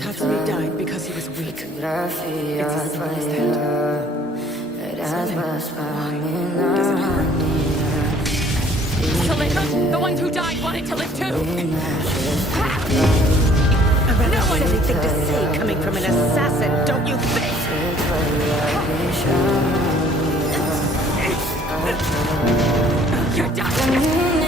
Tatsumi died because he was weak. It's the simplest end. Doesn't hurt. Shalika, the ones who died wanted to live too. A rather silly thing to say coming from an assassin, don't you think? You're done.